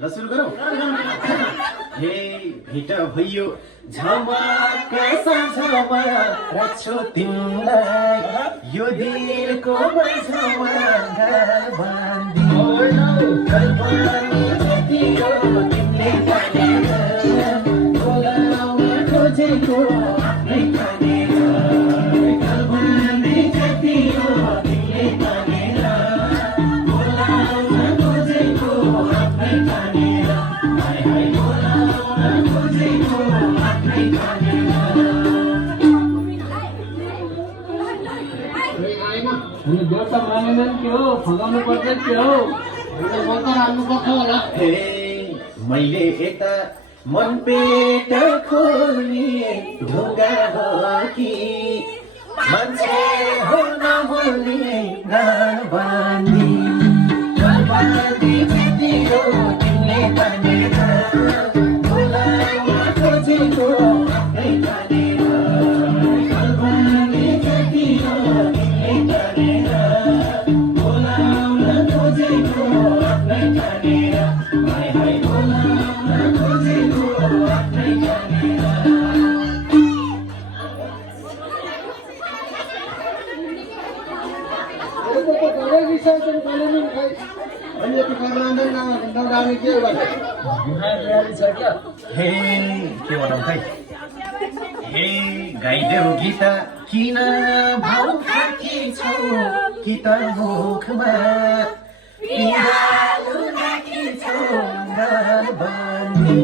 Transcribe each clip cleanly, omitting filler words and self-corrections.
ल सुरु गरौँ। हे भेट भयो झमक्का साँझमा राख्छु तिमीलाई यो दिलको माझमा गाल बाँधी कल्पनी जति हो तिमीले जानेर बोलाउन खोजेको आफ्नै ठानेर कल्पनी जति हो तिमीले जानेर बोलाउन खोजेको आफ्नै ठानेर हाय हाय बोलाउन खोजेको आफ्नै ठानेर। देउता मानेनन् के हो फगाउनु पर्छ के हो बोल्न हाल्नुपर्छ होला। हे मैले यता मन पेट खोल्ने ढुङ्गा हो कि मान्छे हो नबोल्ने गाड बाँधी बाँधी जति हो तिमीले तानेर बोलाउन खोजेको आफ्नै तानेर कल्पनी जति हो तिमीले तानेर बोलाउन खोजेको आफ्नै तानेर हाय हाय बोलाउन खोजेको आफ्नै तानेर। हे के भनौँ खै हे गाइदेऊ गीत किन भाउ खाँकिन्छौ कि त मुखमा पिँडालु राखिन्छौ गाल बाँधी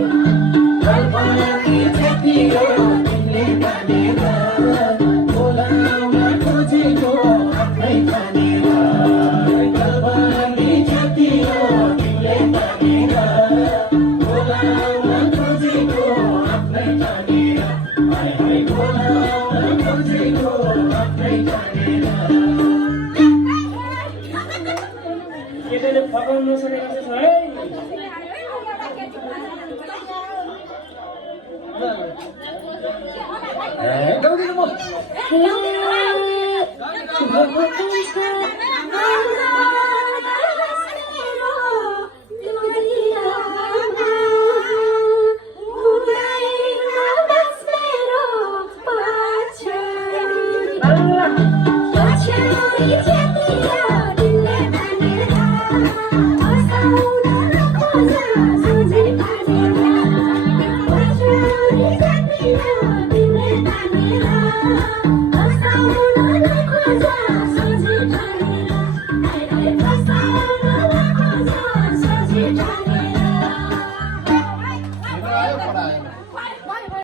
कल्पनी जति हो तिमीले तानेर बोलाउन खोजेको आफ्नै तानेर कल्पनी जति हो तिमीले तानेर बोलाउन खोजेको आफ्नै तानेर हाय हाय बोलाउन खोजेको आफ्नै तानेर। केटाले फगाउनु नसकेको छ है गाउँदिनु म Thank you.